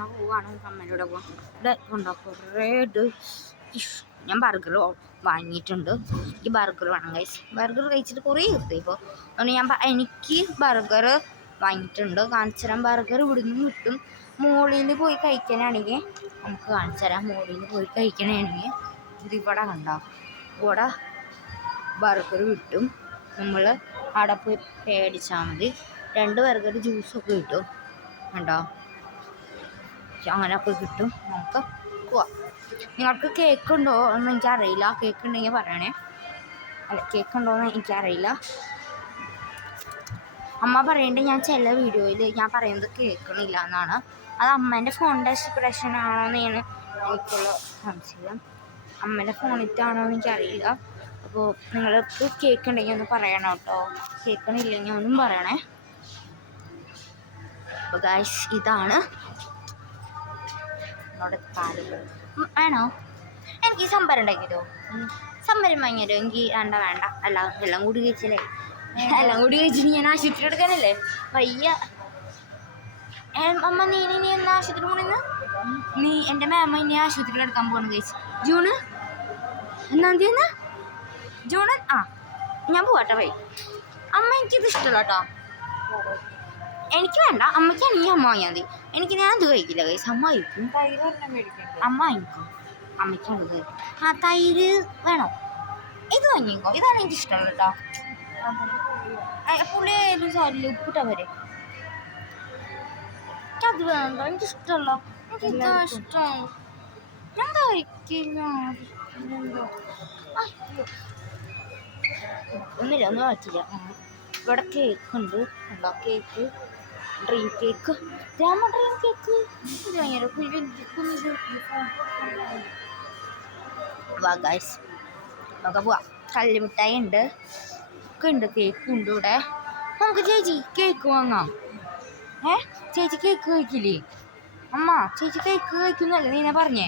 അമ്മ പോവാണ്. അമ്മയുടെ കൂടെ പോകാം ഇവിടെ ഉണ്ടോ? കുറേ ഞാൻ ബർഗർ വാങ്ങിയിട്ടുണ്ട്. എനിക്ക് ബർഗർ വേണം കഴിച്ച് ബർഗർ കഴിച്ചിട്ട് കുറേ കിട്ടും ഇപ്പോൾ അതുകൊണ്ട് ഞാൻ എനിക്ക് ബർഗർ വാങ്ങിയിട്ടുണ്ട്. കാണിച്ചു തരാം. ബർഗർ ഇവിടുന്ന് കിട്ടും. മുകളിൽ പോയി കഴിക്കാനാണെങ്കിൽ നമുക്ക് കാണിച്ചു തരാം. മുകളിൽ പോയി കഴിക്കണമെങ്കിൽ ഇതിവിടെ കണ്ടോ? ഇവിടെ ബർഗർ കിട്ടും. നമ്മൾ അവിടെ പോയി മേടിച്ചാൽ മതി. രണ്ട് ബർഗർ ജ്യൂസൊക്കെ കിട്ടും. കണ്ടോ? അങ്ങനെ ഒക്കെ കിട്ടും. നമുക്ക് പോവാം. നിങ്ങൾക്ക് കേക്ക് ഉണ്ടോ എന്ന് എനിക്കറിയില്ല. കേക്ക് ഉണ്ടെങ്കിൽ പറയണേ. അല്ല കേക്ക് ഉണ്ടോ എന്ന് എനിക്കറിയില്ല. അമ്മ പറയേണ്ടത് ഞാൻ ചില വീഡിയോയിൽ ഞാൻ പറയുന്നത് കേൾക്കണില്ല എന്നാണ്. അത് അമ്മേന്റെ ഫോണിന്റെ എക്സ്പ്രഷൻ ആണോ എന്നാണ് എനിക്കുള്ള സംശയം. അമ്മേന്റെ ഫോണിത്താണോ എന്ന് എനിക്കറിയില്ല. അപ്പോൾ നിങ്ങൾക്ക് കേക്ക് ഉണ്ടെങ്കിൽ ഒന്ന് പറയണം കേട്ടോ. കേൾക്കണില്ലെങ്കിൽ ഒന്നും പറയണേ. അപ്പോൾ ഗായ്സ് ഇതാണ് നമ്മുടെ കാര്യങ്ങൾ ആണോ? എനിക്ക് സംഭരം ഉണ്ടാക്കിയതോ സംഭരം വാങ്ങിയതോ എനിക്ക് വേണ്ട വേണ്ട. അല്ല എല്ലാം കൂടി കഴിച്ചില്ലേ? എല്ലാം കൂടി കഴിച്ചിട്ട് ഞാൻ ആശുപത്രി എടുക്കാനല്ലേ? വയ്യ. അമ്മ നീ നീ എന്നാ ആശുപത്രി പോണെന്ന്? നീ എന്റെ മാമ ഇനി ആശുപത്രിയിൽ എടുക്കാൻ പോകണം കഴിച്ച് ജൂണ്? എന്നാം തീയതി ജൂണ്? ആ ഞാൻ പോവാട്ടെ വൈ. അമ്മ എനിക്കിത് ഇഷ്ടമല്ല കേട്ടോ. എനിക്ക് വേണ്ട. അമ്മയ്ക്കാണെങ്കിൽ അമ്മ വാങ്ങിയാൽ മതി. എനിക്ക് ഞാൻ ഇത് കഴിക്കില്ല. കൈസ് അമ്മ കഴിക്കും. അമ്മ വാങ്ങിക്കും. അമ്മയ്ക്കാണ് ഇത് ആ തൈര് വേണോ. ഇത് വാങ്ങിക്കോ. ഇതാണ് എനിക്ക് ഇഷ്ടമുള്ളത് കേട്ടോ. ആ, പുളി ഏത് സാരില്ല ഉപ്പിട്ടാ വരെ എനിക്കത് വേണ്ട. എനിക്ക് ഇഷ്ടമല്ല. എനിക്ക് ഇതാ ഇഷ്ടം. ഞാൻ കഴിക്കില്ല. ഒന്നുമില്ല. ഒന്നും കഴിച്ചില്ല ഇവിടെ കേക്ക് ഉണ്ടോ. Cake dream cake Rama dream cake വാ ഗൈസ് നമുക്ക് പോവാം. കല്ലുമിഠായി ഉണ്ട് ഒക്കെ ഉണ്ട് കേക്ക് ഉണ്ട് ഇവിടെ. നമുക്ക് ചേച്ചി കേക്ക് വാങ്ങാം. ഏ? ചേച്ചി കേക്ക് കഴിക്കില്ലേ? അമ്മ ചേച്ചി കേക്ക് കഴിക്കുന്നല്ലേ? നീന പറഞ്ഞേ?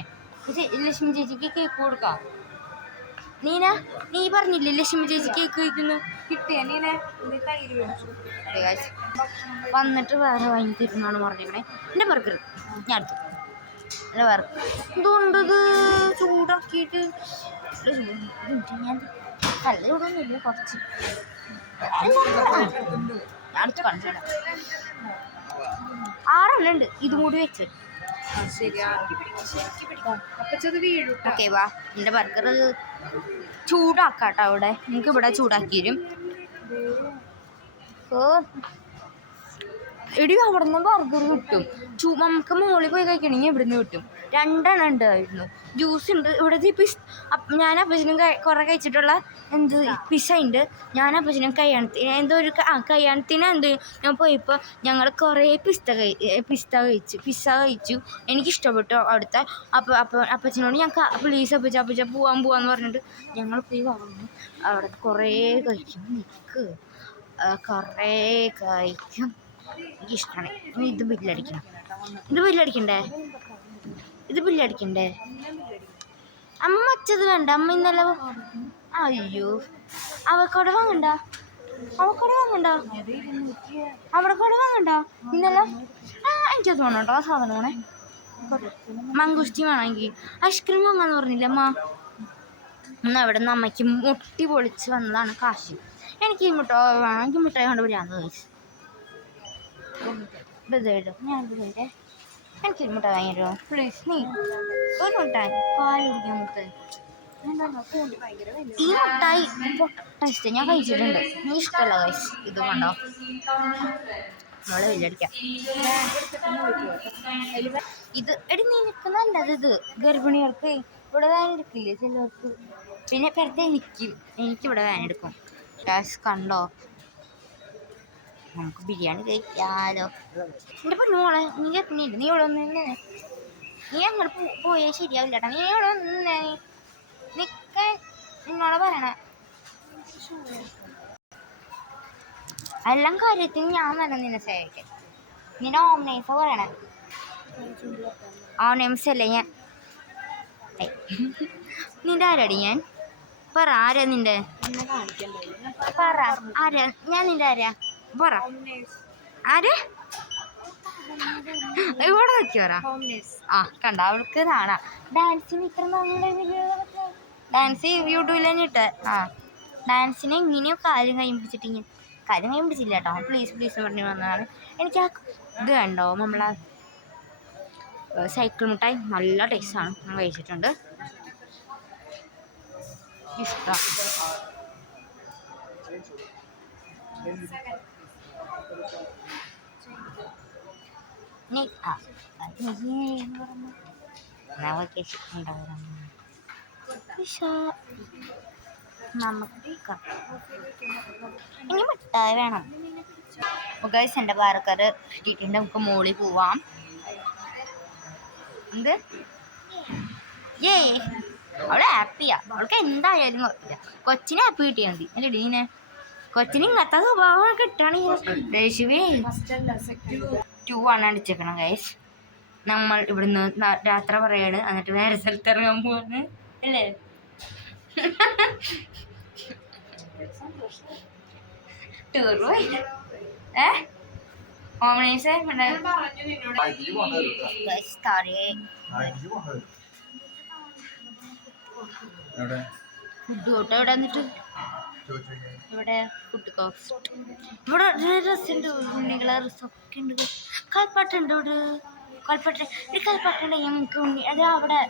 ലക്ഷ്മി ചേച്ചിക്ക് കേക്ക് കൊടുക്കാം. നീന നീ പറഞ്ഞില്ലേ ലക്ഷ്മി ചേച്ചി കേക്ക് കഴിക്കുന്നു? കിട്ടിയ? നീന വന്നിട്ട് വേറെ വാങ്ങി തരുന്നാണ് പറഞ്ഞേക്കണേ എന്റെ ഞാൻ എടുത്തു. എന്റെ വേറെ എന്തുകൊണ്ടത് ചൂടാക്കിയിട്ട്? ഞാൻ നല്ല ചൂടൊന്നുമില്ല കുറച്ച്. ഞാൻ അടുത്ത് കണ്ടില്ല. ആറെണ്ണം ഉണ്ട്. ഇതും കൂടി വെച്ച്. ഓക്കെ വാ. എന്റെ ബർഗർ ചൂടാക്കാട്ടോ അവിടെ. നിങ്ങൾക്ക് ഇവിടെ ചൂടാക്കി തരും. ഓ. എടി അവിടെ നിന്ന് ബർഗർ കിട്ടും നമുക്ക് മുകളിൽ പോയി കഴിക്കണമെങ്കിൽ ഇവിടുന്ന് കിട്ടും. രണ്ടെണ്ണം ഉണ്ടായിരുന്നു ജ്യൂസ് ഉണ്ട്. ഇവിടെ പിസ് ഞാൻ അപ്പച്ചനും കുറേ കഴിച്ചിട്ടുള്ള എന്ത് പിസ ഉണ്ട്. ഞാൻ അപ്പച്ചനും കല്യാണത്തിന് എന്തോ ഒരു ആ കല്യാണത്തിന് എന്ത് ഞാൻ പോയപ്പോൾ ഞങ്ങൾ കുറേ പിസ്ത കഴി പിസ്ത കഴിച്ചു. പിസ്സ കഴിച്ചു. എനിക്കിഷ്ടപ്പെട്ടു അവിടുത്തെ അപ്പോൾ അപ്പോൾ അപ്പച്ചനോട് ഞാൻ പ്ലീസ് അപ്പച്ച അപ്പച്ച പോവാൻ പോവാന്ന് പറഞ്ഞിട്ട് ഞങ്ങൾ പോയി പറഞ്ഞു അവിടെ കുറേ കഴിക്കും നിൽക്ക് കുറേ കഴിക്കും. എനിക്കിഷ്ടമാണ് ഇത് ബില്ലടിക്കണം. ഇത് ബില്ലടിക്കണ്ടേ? ഇത് ബില്ലടിക്കണ്ടേ? അമ്മ അച്ചത് വേണ്ട. അമ്മ ഇന്നല്ല അയ്യോ. അവക്കോടെ വാങ്ങണ്ട. അവക്കോടെ വാങ്ങണ്ട. അവിടെ കൂടെ വാങ്ങണ്ട. ഇന്നലെ ആ എനിക്കത് വേണം കേട്ടോ ആ സാധനം വേണേ. മങ്കുഷ്ടി വേണമെങ്കിൽ. ഐസ്ക്രീം വാങ്ങാന്ന് പറഞ്ഞില്ല അമ്മ? ഇന്ന് അവിടെ നിന്ന് അമ്മയ്ക്ക് മുട്ടി പൊളിച്ച് വന്നതാണ് കാശ്. എനിക്ക് ഈ മിഠായി വേണം മിഠായി കൊണ്ട് പിടിയാന്ന് കഴിച്ചു ഞാൻ എനിക്ക് ഒരു മുട്ട വാങ്ങിയോ പ്ലീസ് നീ ഒരു മുട്ടായി പാൽ കുടിക്കാൻ മുട്ടായി ഈ മുട്ടായി ടേസ്റ്റ് ഞാൻ കഴിച്ചിട്ടുണ്ട്. നീ ഇഷ്ടമല്ല കഴിച്ച് ഇത് കണ്ടോ? നമ്മളെ വെല്ലടിക്കാം ഇത് എടി നിനക്ക് നല്ലത് ഇത്. ഗർഭിണികൾക്ക് ഇവിടെ വേനെടുക്കില്ലേ ചിലർക്ക് പിന്നെ പെരത്തെ എനിക്ക് എനിക്കിവിടെ വേനെടുക്കും കണ്ടോ? നമുക്ക് ബിരിയാണി കഴിക്കാലോ. എന്റെ പൊന്നുമോളെ നീ എത്തുന്നില്ല നീ ഇവിടെ ഒന്ന് നീ അങ്ങനെ പോ- പോയാൽ ശരിയാവില്ല നീ ഇവിടെ ഒന്ന് നിൽക്കാൻ നിന്നോട് പറയണേ. എല്ലാം കാര്യത്തിന് ഞാൻ തന്നെ നിന്നെ സേവിക്കാൻ നിന്റെ ഓം നേഴ്സ് പറയണേ. ഓം നേഴ്സ് അല്ലേ ഞാൻ. നിന്റെ ആരാടി ഞാൻ? പറ ആരാ നിന്റെ? പറ ആരാ? ഞാൻ നിന്റെ ആരാ? പറ. ആര്? ഇവിടെ നിൽക്കിയോറാ ഹോംലെസ് ആ കണ്ട അവൾക്ക് കാണാം. ഡാൻസിന് ഇത്ര ഡാൻസ് യൂട്യൂബിൽ തന്നെ ഇട്ട്. ആ. ഡാൻസിന് ഇങ്ങനെയോ കാര്യം കൈ പിടിച്ചിട്ട് ഇങ്ങനെ കാര്യം കൈ പിടിച്ചില്ല കേട്ടോ. പ്ലീസ് പ്ലീസ് പറഞ്ഞു വന്നതാണ്. എനിക്ക് ആ ഇത് കണ്ടോ നമ്മളെ സൈക്കിൾ മിഠായി നല്ല ടേസ്റ്റ് ആണ്. ഞാൻ കഴിച്ചിട്ടുണ്ട്. ഇഷ്ടം. നമുക്ക് ഇനി വേണം. ഗൈസ് എന്റെ കിട്ടിയിട്ടുണ്ട് നമുക്ക് മോളി പോവാം. എന്ത്? ഏ അവളെ ഹാപ്പിയാ അവൾക്ക് എന്തായാലും കൊച്ചിനെ ഹാപ്പി കിട്ടിയാൽ മതി. അല്ലേ ഡീനെ? കൊച്ചിന് ഇങ്ങനത്തെ സ്വഭാവം സെക്യൂർ ടു ആണ് അടിച്ചേക്കണം ഗൈസ് നമ്മൾ ഇവിടുന്ന് രാത്രി പറയാണ്. എന്നിട്ട് വേറെ സ്ഥലത്ത് ഇറങ്ങാൻ പോവാണ്. അല്ലേ? ടൂർ പോയി. ഏ? ഓമനീസ് പറഞ്ഞു നിന്നോട് ഗൈസ് താഴെ എവിടെ ഫുഡ് കൂട്ടോ ഇവിടെ ഫുഡ് കോസ്റ്റ് ഇവിടെ ഡ്രസ്സുണ്ട് ഉണ്ണികളെ ഡ്രസ്സൊക്കെ ഉണ്ട്. കൽപ്പാട്ടുണ്ട് ഇവിടെ. കൽപ്പാട്ട ഒരു കൽപ്പാട്ടുണ്ടെങ്കിൽ നമുക്ക് ഉണ്ണി അത് അവിടെ